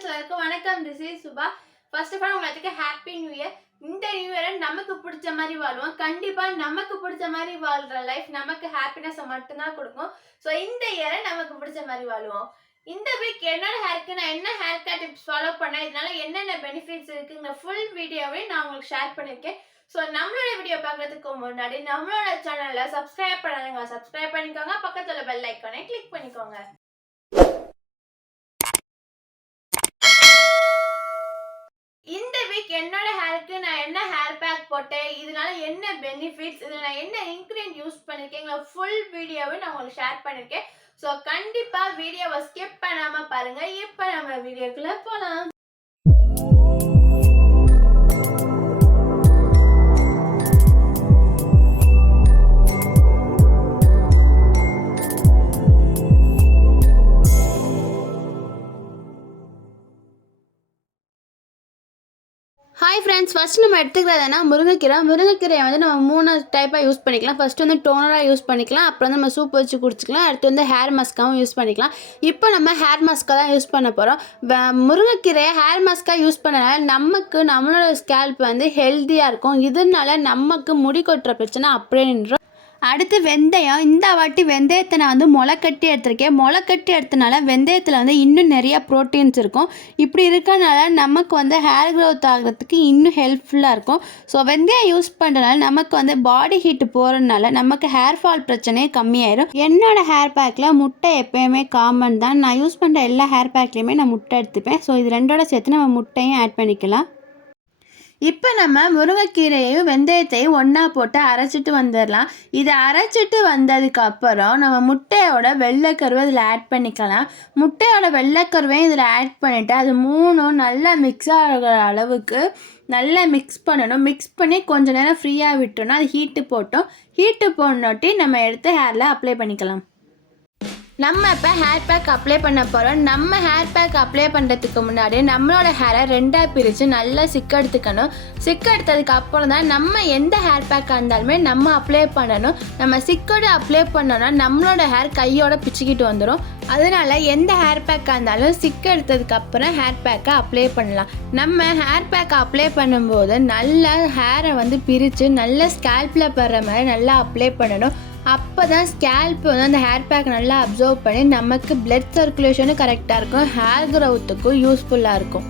Friends எல்லாருக்கும் வணக்கம். This is Subha. First of all உங்களுக்கு ஹாப்பி நியூ இயர். இந்த நியூ இயரை நமக்கு பிடிச்ச மாதிரி வாழ்வோம். கண்டிப்பா நமக்கு பிடிச்ச மாதிரி வாழ்ற லைஃப் நமக்கு ஹாப்பினஸ் மட்டும்தான் கொடுக்கும். ஸோ இந்த இயரை நமக்கு பிடிச்ச மாதிரி வாழ்வோம். இந்த வீக் என்னோட ஹேருக்கு நான் என்ன ஹேர் கேர் டிப்ஸ் ஃபாலோ பண்ணேன், இதனால என்னென்ன பெனிஃபிட்ஸ் இருக்குங்கிற ஃபுல் வீடியோவே நான் உங்களுக்கு ஷேர் பண்ணியிருக்கேன். ஸோ நம்மளோட வீடியோ பார்க்கறதுக்கு முன்னாடி நம்மளோட சேனலை சப்ஸ்கிரைப் பண்ணாதீங்க, சப்ஸ்கிரைப் பண்ணிக்கோங்க. பக்கத்தில் பெல் ஐக்கானை கிளிக் பண்ணிக்கோங்க. இந்த வீக் என்னோட ஹேருக்கு நான் என்ன ஹேர் பேக் போட்டேன், இதனால என்ன பெனிஃபிட்ஸ், இதில் நான் என்ன இன்க்ரீடியன்ட் யூஸ் பண்ணியிருக்கேன், ஃபுல் வீடியோவை நான் உங்களுக்கு ஷேர் பண்ணியிருக்கேன். ஸோ கண்டிப்பாக வீடியோவை ஸ்கிப் பண்ணாமல் பாருங்கள். இப்போ நம்ம வீடியோக்குள்ளே போகலாம். ஹாய் ஃப்ரெண்ட்ஸ், ஃபஸ்ட் நம்ம எடுத்துக்கிறதுனா முருங்கைக்கீரையை வந்து நம்ம 3 டைப்பாக யூஸ் பண்ணிக்கலாம். ஃபஸ்ட்டு வந்து டோனராக யூஸ் பண்ணிக்கலாம், அப்புறம் நம்ம சூப் வச்சு குடிச்சிக்கலாம், அடுத்து வந்து ஹேர் மாஸ்க்காகவும் யூஸ் பண்ணிக்கலாம். இப்போ நம்ம ஹேர் மாஸ்க்காக தான் யூஸ் பண்ண போகிறோம். முருங்கைக்கீரையை ஹேர் மாஸ்க்காக யூஸ் பண்ணனால நம்மளோட ஸ்கேல்ப் வந்து ஹெல்த்தியாக இருக்கும். இதனால நமக்கு முடி கொட்டுற பிரச்சனை அப்படியே நின்றோம். அடுத்து வெந்தயம். இந்த வாட்டி வெந்தயத்தை நான் வந்து முளைக்கட்டி எடுத்திருக்கேன். முளைக்கட்டி எடுத்தனால வெந்தயத்தில் வந்து இன்னும் நிறையா ப்ரோட்டீன்ஸ் இருக்கும். இப்படி இருக்கனால நமக்கு வந்து ஹேர் க்ரோத் ஆகிறதுக்கு இன்னும் ஹெல்ப்ஃபுல்லாக இருக்கும். ஸோ வெந்தயம் யூஸ் பண்ணுறதுனால நமக்கு வந்து பாடி ஹீட் போகிறதுனால நமக்கு ஹேர் ஃபால் பிரச்சனையே கம்மியாயிடும். என்னோடய ஹேர் பேக்கில் முட்டை எப்போயுமே காமன் தான். நான் யூஸ் பண்ணுற எல்லா ஹேர் பேக்லேயுமே நான் முட்டை எடுத்துப்பேன். ஸோ இது ரெண்டோட சேர்த்து நம்ம முட்டையும் ஆட் பண்ணிக்கலாம். இப்போ நம்ம முருங்கைக்கீரையையும் வெந்தயத்தையும் ஒன்றா போட்டு அரைச்சிட்டு வந்துடலாம். இதை அரைச்சிட்டு வந்ததுக்கப்புறம் நம்ம முட்டையோட வெள்ளைக்கருவை இதில் ஆட் பண்ணிக்கலாம். முட்டையோட வெள்ளைக்கருவையும் இதில் ஆட் பண்ணிவிட்டு அது 3ம் நல்லா மிக்ஸ் ஆகிற அளவுக்கு நல்லா மிக்ஸ் பண்ணணும். மிக்ஸ் பண்ணி கொஞ்சம் நேரம் ஃப்ரீயாக விட்டோன்னா அது ஹீட்டு போடணுட்டி நம்ம எடுத்து ஹேரில் அப்ளை பண்ணிக்கலாம். நம்ம இப்போ ஹேர் பேக் அப்ளை பண்ண போகிறோம். நம்ம ஹேர் பேக் அப்ளை பண்ணுறதுக்கு முன்னாடி நம்மளோட ஹேரை 2ஆக பிரித்து நல்லா சிக்கெடுத்துக்கணும். சிக்கெடுத்ததுக்கு அப்புறம் தான் நம்ம எந்த ஹேர் பேக்காக இருந்தாலுமே நம்ம அப்ளை பண்ணணும். நம்ம சிக்கோடு அப்ளை பண்ணோன்னா நம்மளோட ஹேர் கையோட பிச்சுக்கிட்டு வந்துடும். அதனால் எந்த ஹேர் பேக்காக இருந்தாலும் சிக்கெடுத்ததுக்கப்புறம் ஹேர் பேக்கை அப்ளை பண்ணலாம். நம்ம ஹேர் பேக்கை அப்ளை பண்ணும்போது நல்லா ஹேரை வந்து பிரித்து நல்லா ஸ்கேல்பில் படுற மாதிரி நல்லா அப்ளை பண்ணணும். அப்போ தான் ஸ்கேல்ப் வந்து அந்த ஹேர் பேக் நல்லா அப்சர்வ் பண்ணி நமக்கு பிளட் சர்க்குலேஷனும் கரெக்டாக இருக்கும், ஹேர் க்ரோத்துக்கும் யூஸ்ஃபுல்லாக இருக்கும்.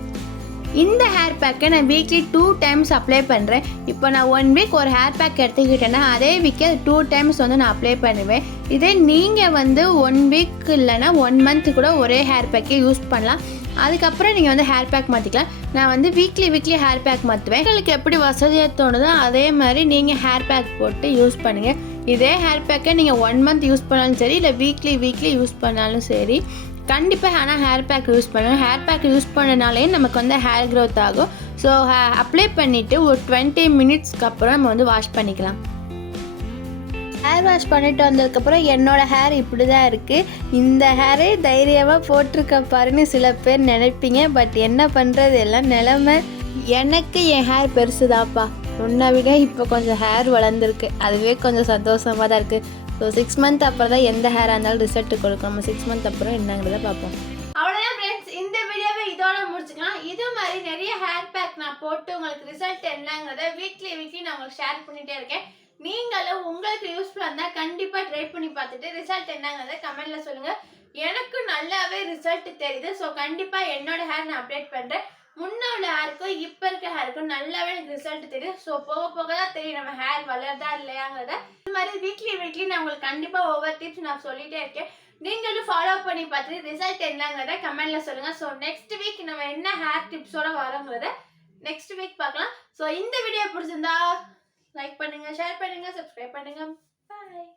இந்த ஹேர் பேக்கை நான் வீக்லி 2 டைம்ஸ் அப்ளை பண்ணுறேன். இப்போ நான் 1 வீக் ஒரு ஹேர் பேக் எடுத்துக்கிட்டேன்னா அதே வீக்கே 2 டைம்ஸ் வந்து நான் அப்ளை பண்ணுவேன். இதே நீங்கள் வந்து 1 வீக் இல்லைன்னா 1 மந்த் கூட ஒரே ஹேர் பேக்கே யூஸ் பண்ணலாம். அதுக்கப்புறம் நீங்கள் வந்து ஹேர் பேக் மாற்றிக்கலாம். நான் வந்து வீக்லி ஹேர் பேக் மாற்றுவேன். உங்களுக்கு எப்படி வசதியாக தோணுதோ அதே மாதிரி நீங்கள் ஹேர் பேக் போட்டு யூஸ் பண்ணுங்கள். இதே ஹேர் பேக்கை நீங்கள் 1 மந்த் யூஸ் பண்ணாலும் சரி, இல்லை வீக்லி யூஸ் பண்ணாலும் சரி, கண்டிப்பாக ஆனால் ஹேர் பேக் யூஸ் பண்ணணும். ஹேர் பேக் யூஸ் பண்ணனாலே நமக்கு வந்து ஹேர் க்ரோத் ஆகும். ஸோ அப்ளை பண்ணிவிட்டு ஒரு 20 மினிட்ஸ்க்கு அப்புறம் நம்ம வந்து வாஷ் பண்ணிக்கலாம். ஹேர் வாஷ் பண்ணிட்டு வந்ததுக்கப்புறம் என்னோடய ஹேர் இப்படி தான் இருக்குது. இந்த ஹேரே தைரியமாக போட்டிருக்க பாருன்னு சில பேர் நினைப்பீங்க. பட் என்ன பண்ணுறது, எல்லாம் நிலமை. எனக்கு என் ஹேர் பெருசு தான்ப்பா. முன்னை விட இப்போ கொஞ்சம் ஹேர் வளர்ந்துருக்கு. அதுவே கொஞ்சம் சந்தோஷமாக தான் இருக்குது. ஸோ 6 மந்த் அப்புறம் தான் எந்த ஹேராக இருந்தாலும் ரிசல்ட் கொடுக்கும். நம்ம 6 மந்த் அப்புறம் என்னங்கிறத பார்ப்போம். அவ்வளோதான் ஃப்ரெண்ட்ஸ், இந்த வீடியோவை இதோட முடிச்சுக்கலாம். இது மாதிரி நிறைய ஹேர் பேக் நான் போட்டு உங்களுக்கு ரிசல்ட் என்னங்கிறத வீக்லி நான் உங்களுக்கு ஷேர் பண்ணிகிட்டே இருக்கேன். நீங்களும் உங்களுக்கு யூஸ்ஃபுல்லாக இருந்தால் கண்டிப்பாக ட்ரை பண்ணி பார்த்துட்டு ரிசல்ட் என்னங்கிறத கமெண்டில் சொல்லுங்கள். எனக்கு நல்லாவே ரிசல்ட் தெரியுது. ஸோ கண்டிப்பாக என்னோட ஹேர் நான் அப்டேட் பண்ணுறேன். முன்ன உள்ள ஹேருக்கும் இப்போ இருக்க ஹேருக்கும் நல்லாவே எனக்கு ரிசல்ட் தெரியும். ஸோ போக தான் தெரியும் நம்ம ஹேர் வளருதா இல்லையாங்கிறத. இது மாதிரி வீக்லி நான் உங்களுக்கு கண்டிப்பாக ஒவ்வொரு டிப்ஸ் நான் சொல்லிகிட்டே இருக்கேன். நீங்களும் ஃபாலோ பண்ணி பார்த்துட்டு ரிசல்ட் என்னங்கிறத கமெண்ட்டில் சொல்லுங்கள். ஸோ நெக்ஸ்ட் வீக் நம்ம என்ன ஹேர் டிப்ஸோட வரோங்கிறத நெக்ஸ்ட் வீக் பார்க்கலாம். ஸோ இந்த வீடியோ பிடிச்சிருந்தா லைக் பண்ணுங்கள், ஷேர் பண்ணுங்கள், சப்ஸ்கிரைப் பண்ணுங்கள். பாய்.